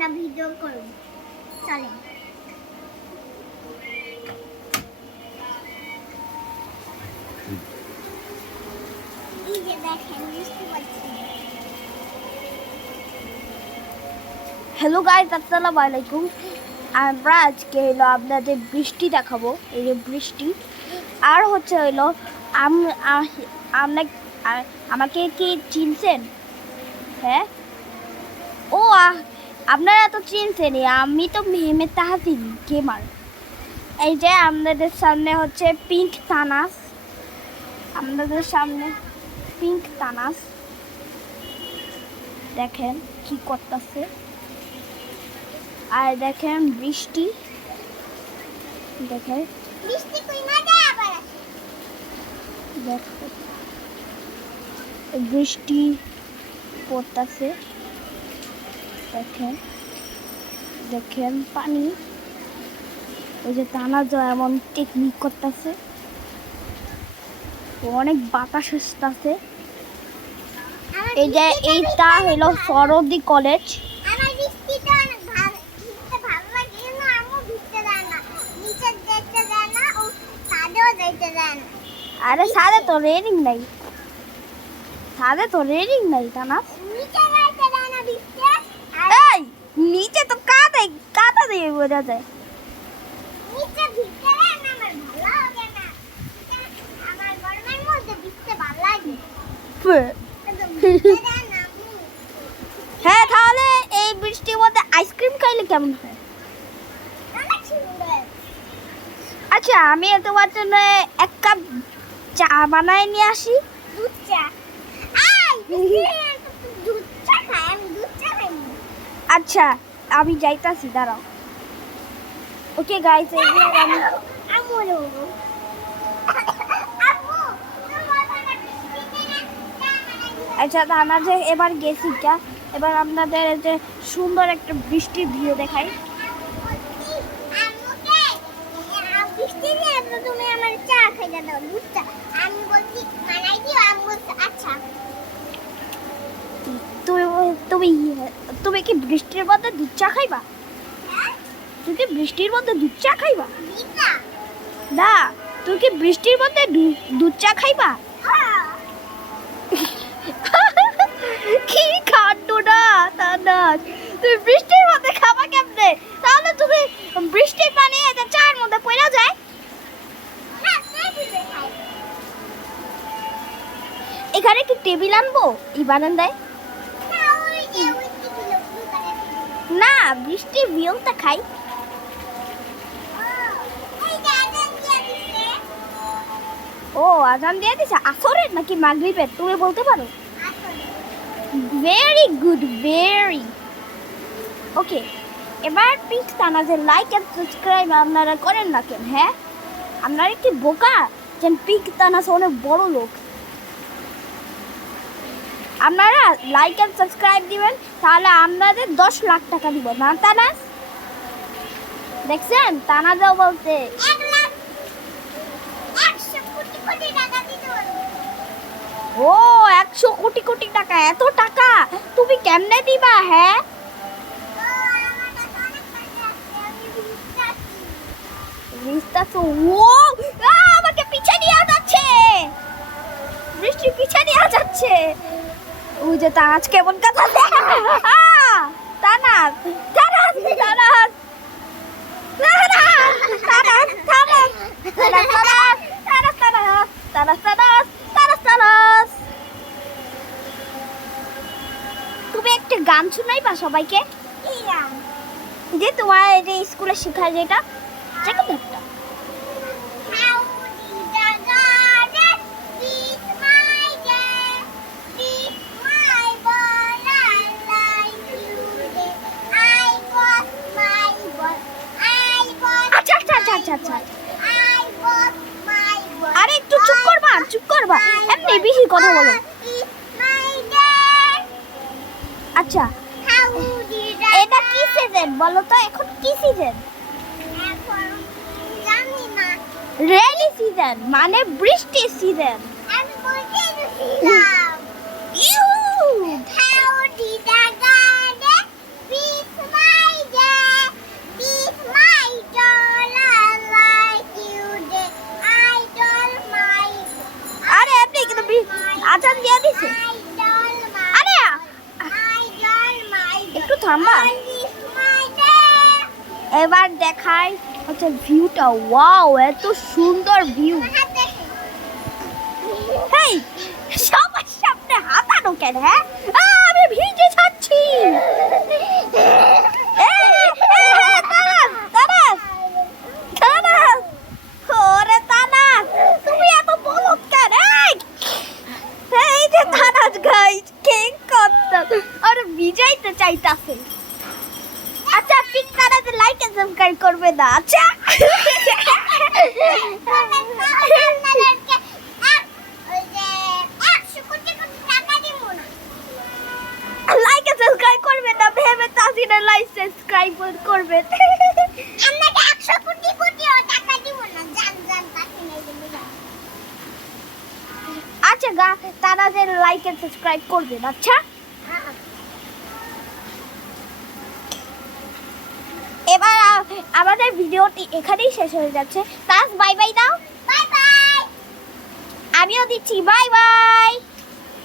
আমরা ভিডিও করব চলেন এই যে দেখেন বৃষ্টি পড়ছে হ্যালো গাইস, আসসালামু আলাইকুম। আমরা আজকে হলো আপনাদের বৃষ্টি দেখাবো। এই যে বৃষ্টি আর হচ্ছে হলো আমাকে কি চিনছেন? হ্যাঁ, ও আপনারা তো চিনছেন, আমি তো মেহমেদ তাহাসিন গেমার। এই যে আপনাদের সামনে হচ্ছে পিঙ্ক তানাস, আপনাদের সামনে পিঙ্ক তানাস দেখেন কি করতেছে। আর দেখেন বৃষ্টি, দেখেন বৃষ্টি কই মজা আবার আসে দেখেন বৃষ্টি পড়তেছে। দেখেন দেখেন পানি, ওই যে টানা যায় এমন টেকনিক করতেছে, অনেক বাতাস আসতেছে। এই যে এইটা হলো সরদি কলেজ। আমার বৃষ্টিটা অনেক ভালো ভিজতে ভালো লাগে না আম্মু ভিজতে দেয় না নিচে যেতে দেয় না ও ছাদেও যেতে দেয় না আরে ছাদে তো রেলিং নাই, ছাদে তো রেলিং নাই টানা। নিচে যাইতে দেয় না ভিজতে আর এই নিচে তো কাদা কাদা দিয়ে বোঝা যায়। নিচে ভিজতে দেয় না আমার ভালো লাগে না আমার গরমের মধ্যে ভিজতে ভালো লাগে ভিজতে দেয় না আম্মু হ্যাঁ, তাহলে এই বৃষ্টির মধ্যে আইসক্রিম খাইলে কেমন হয়? অনেক সুন্দর আচ্ছা, আমি তোমার জন্য এক কাপ চা বানায় নিয়ে আসি। দুধ চা দুধ চা খাই আমি দুধ চা খাই না আচ্ছা, আমি যাইতাছি, দাঁড়াও। ওকে গাইস, আমি আম্মু আম্মু তোমার বাবা বৃষ্টিতে না চা বানাই দিও আচ্ছা দানা যে এবার গেছি কা, এবার আপনাদের এই যে সুন্দর একটা বৃষ্টির ভিউ দেখাই। বৃষ্টি দিয়ে তুমি আমার চা খাইতে দাও দুধ চা আমি বলছি বানাই দিও আমি বলছি আচ্ছা তুমি তুমি তুমি কি বৃষ্টির মধ্যে দুধ চা খাইবা? তুমি কি বৃষ্টির মধ্যে দুধ চা খাইবা? দিদা না, তুমি কি বৃষ্টির মধ্যে দুধ চা খাইবা? কি কাণ্ড না তা না, তুমি বৃষ্টির মধ্যে খাবা কেমনে? তাহলে তুমি বৃষ্টির পানি এটা চায়ের মধ্যে পড়া যায়। না টেবিলে খাই এখানে কি টেবিল আনবো এই বারান্দায়? না ওই যে ওই টেবিলে ব্লু কালার না, বৃষ্টির ভিউটা খাই। এই যে আজান দিয়ে দিছে ও আজান দিয়ে দিছে আসরের নাকি মাগরিবের তুমি বলতে পারো? আসলে ভেরি গুড, ভেরি ওকে। এবার প্লিজ তানাদের লাইক এন্ড সাবস্ক্রাইব আপনারা করেন না কেন? হ্যাঁ, আপনারা কি বোকা যেন পিক তানাস অনেক বড় লোক। আপনারা লাইক এন্ড সাবস্ক্রাইব দিবেন, তাহলে আপনাদের 10 লাখ টাকা দিব না তানাস। দেখছেন তানাদাও বলতে 1,00,000,000,000 টাকা দিতে বলবো ও 100 কোটি কোটি টাকা, এত টাকা তুমি কেমনে দিবা? হ্যাঁ, আমার কাছে অনেক টাকা আছে আমি ভিজতে আছি রিস্তাছো ও আমাকে পিছে নিয়ে যাচ্ছে, বৃষ্টি পিছে নিয়ে যাচ্ছে। ওই যে তাজ কেমন কথা তানাজ তানাজ তানাজ তানাজ তানাজ তানাজ তানাজ তানাজ তানাজ। তুমি একটা গান শোনাইবা সবাইকে, কি গান যে তোমার এই যে স্কুলে শেখায় যেটা, যেটা একটা How did the garden with my day? With my ball, I like you day. I got my ball. I got আচ্ছা আচ্ছা আচ্ছা আচ্ছা আচ্ছা I got my ball. আরে একটু চুপ করবা, চুপ করবা, এমনি বেশি কথা বলো। It's my day. আচ্ছা, How did the এটা কি সিজন বলো তো? এখন কি সিজন? এখন জানি না রেইনি সিজন মানে বৃষ্টির সিজন। আমি বলতে গেছিলাম you How did the garden with my আজান দিয়ে দিছে। আরে একটু থামবা। এবার দেখাই হচ্ছে ভিউটা। ওয়াও, এত সুন্দর ভিউ। হেই, সবার সামনে হাতানো কেন? হ্যাঁ, আমি ভিজে যাচ্ছি। ওরে তানাস, তুমি এত বলদ কেন? এই যে তানাস গাইস কেক করতে আর ভিজাইতে চাইতাছে। আচ্ছা, পিক তানাতে লাইক এন্ড সাবস্ক্রাইব করবে না? আচ্ছা, লাইক এন্ড সাবস্ক্রাইব করবে না ভেবে তাসিনা লাইক সাবস্ক্রাইব করবে। আপনাকে 100 কোটি কোটি টাকা দিব না, জান জান তাসিনা দিবে। আচ্ছা গা, তানাদের লাইক এন্ড সাবস্ক্রাইব করবেন। আচ্ছা, এবার আমাদের ভিডিওটি এখানেই শেষ হয়ে যাচ্ছে। তাস বাই বাই দাও। Bye bye. আমিও দিচ্ছি বাই বাই।